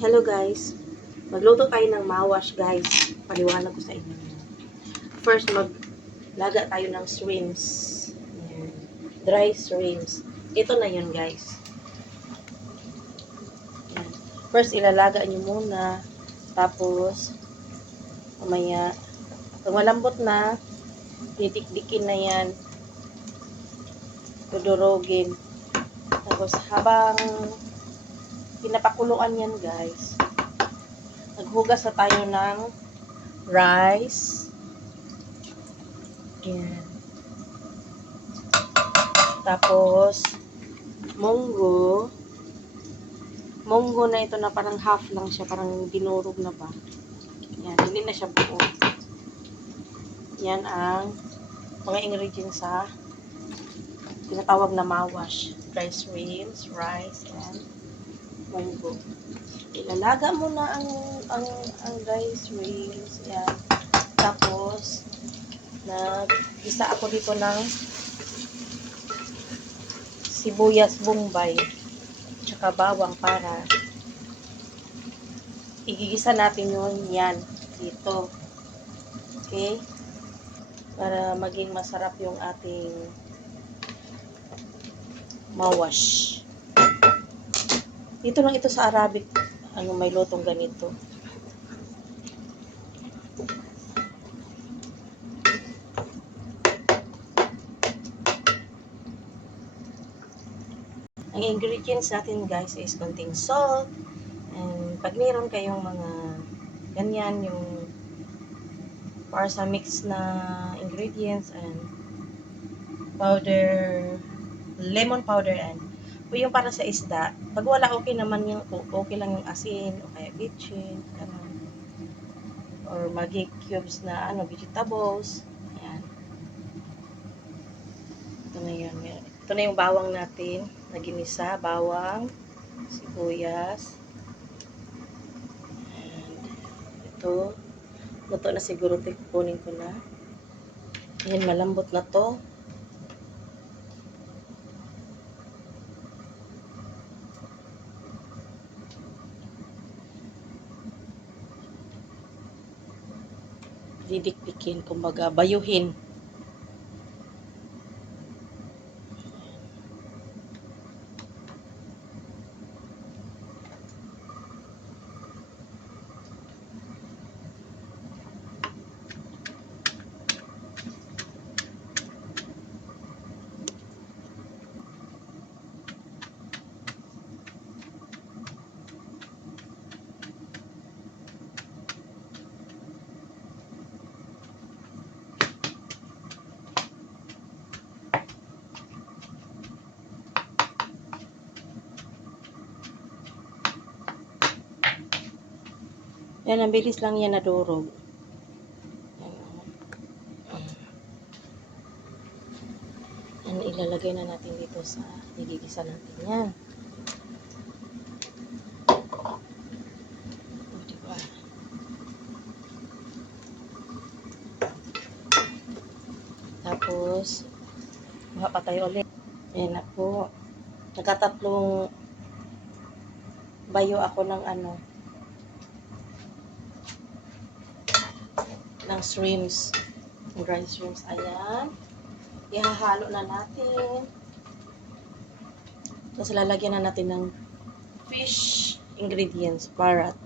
Hello guys, magluto tayo ng mawash guys. Paliwanag ko sa inyo. First, maglaga tayo ng shrimps. Ayan. Dry shrimps. Ito na yun guys. Ayan. First, ilalaga nyo muna. Tapos, mamaya, pag malambot na, didikdikin na yan. Dudurogin. Tapos, habang pinapakuluan yan guys, naghugas na tayo ng rice. Yan. Tapos, munggo. Munggo na ito na parang half lang siya. Parang dinurog na ba. Yan. Hindi na siya buo. Yan ang mga ingredients sa tinatawag na mawash. Dry shrimps, rice, and munggo. Ilalaga mo na ang dry shrimps. Yan. Tapos, nag-isa ako dito ng sibuyas bombay tsaka bawang para igigisa natin yun yan dito. Okay? Para maging masarap yung ating mawash. Dito lang ito sa Arabic, may lutong ganito. Ang ingredients natin guys is konting salt. And pag mayroon kayong mga ganyan, yung para sa mix na ingredients and powder, lemon powder and yung para sa isda. Pag wala, okay naman yung, okay lang yung asin o kaya bitchin, ganun. Or magi cubes na vegetables. Ayan. Ito na yun. Ito na yung bawang natin na ginisa. Bawang, sibuyas. And ito. Luto na siguro. Kunin ko na. Ayan, malambot na to. Didikdikin, kumbaga, bayuhin. Yan, ang bilis lang yan nadurog. Yan, ilalagay na natin dito sa igigisa natin yan. O, diba? Tapos, buha pa tayo ulit. Yan na po. Nagkatatlong bayo ako ng ng shrimps. Dry shrimps. Ayan. Ihahalo na natin. Tapos lalagyan na natin ng fish ingredients. Barat.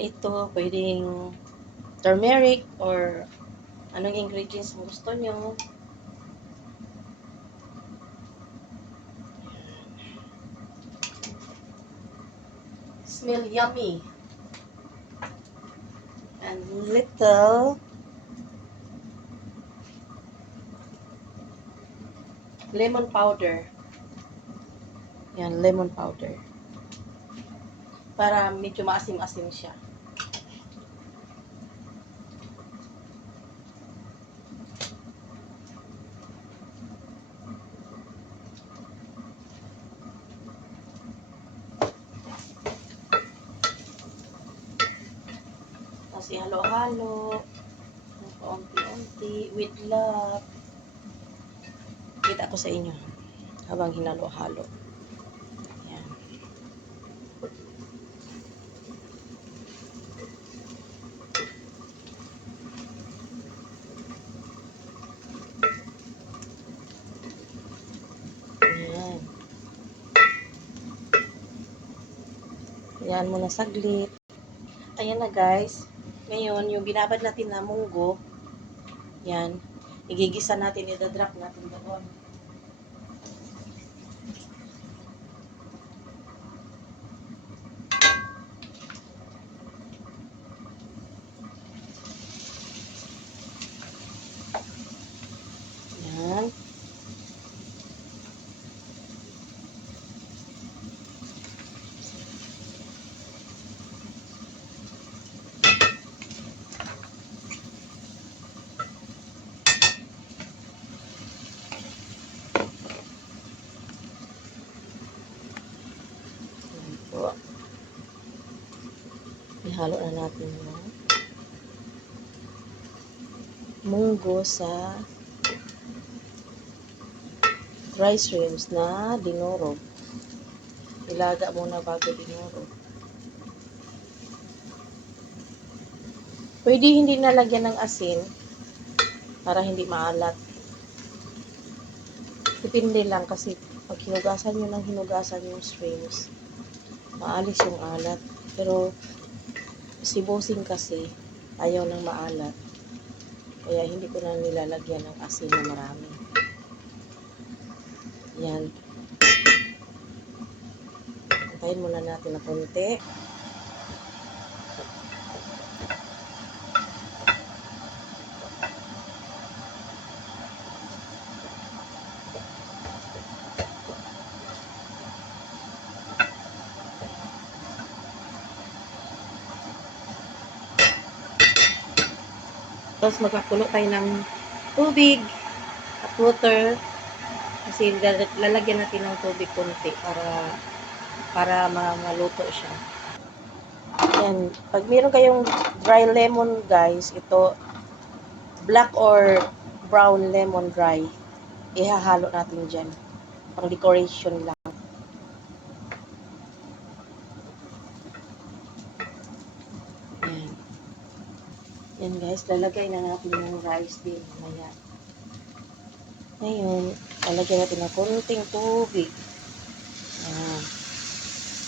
Ito, pwedeng turmeric or anong ingredients ang gusto nyo. Smell yummy. And little lemon powder. Yan, lemon powder. Para medyo maasim-asim siya. Tapos ihalo-halo. Paunti-unti. With love. Kita ko sa inyo. Habang hinalo-halo. Yan. Yan. Yan mo na saglit. Ayan na guys. Ngayon, yung binabad natin na munggo, yan, igigisa natin, idadrop natin doon. Yan. Po. Ihalo na natin yung munggo sa dry shrimps na dinurog. Ilaga muna bago dinurog. Pwede hindi nalagyan ng asin para hindi maalat. Depende lang kasi pag hinugasan nyo ng hinugasan yung shrimps, maalis yung alat. Pero si bossing kasi ayaw ng maalat. Kaya hindi ko na nilalagyan ng asin na marami. Yan. Antayin muna natin na konti. Tapos magkakulo tayo ng tubig at water. Kasi lalagyan natin ng tubig konti para maluto siya. Yan. Pag meron kayong dry lemon guys, ito black or brown lemon dry, ihahalo natin dyan. Pang decoration lang. Yan. Yan guys, lalagay na natin yung rice din. Maya. Ngayon, lalagyan natin ng konting tubig. Yan.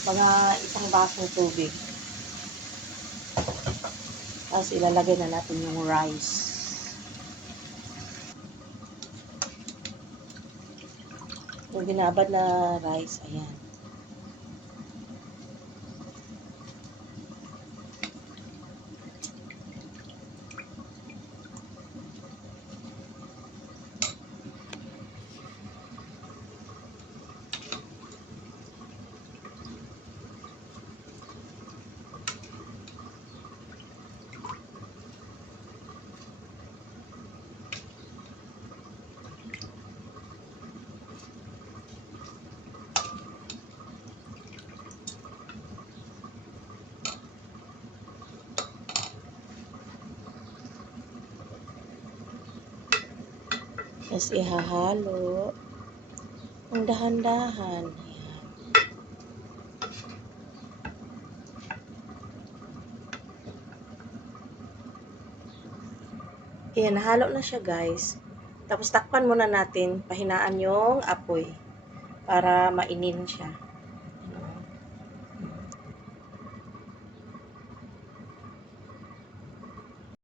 Mga isang basong tubig. Tapos ilalagay na natin yung rice. Yung binabad na rice, ayan. Tapos ihahalo ang dahan-dahan. Ayan, nahalo na siya guys. Tapos takpan muna natin, pahinaan yung apoy para mainin siya.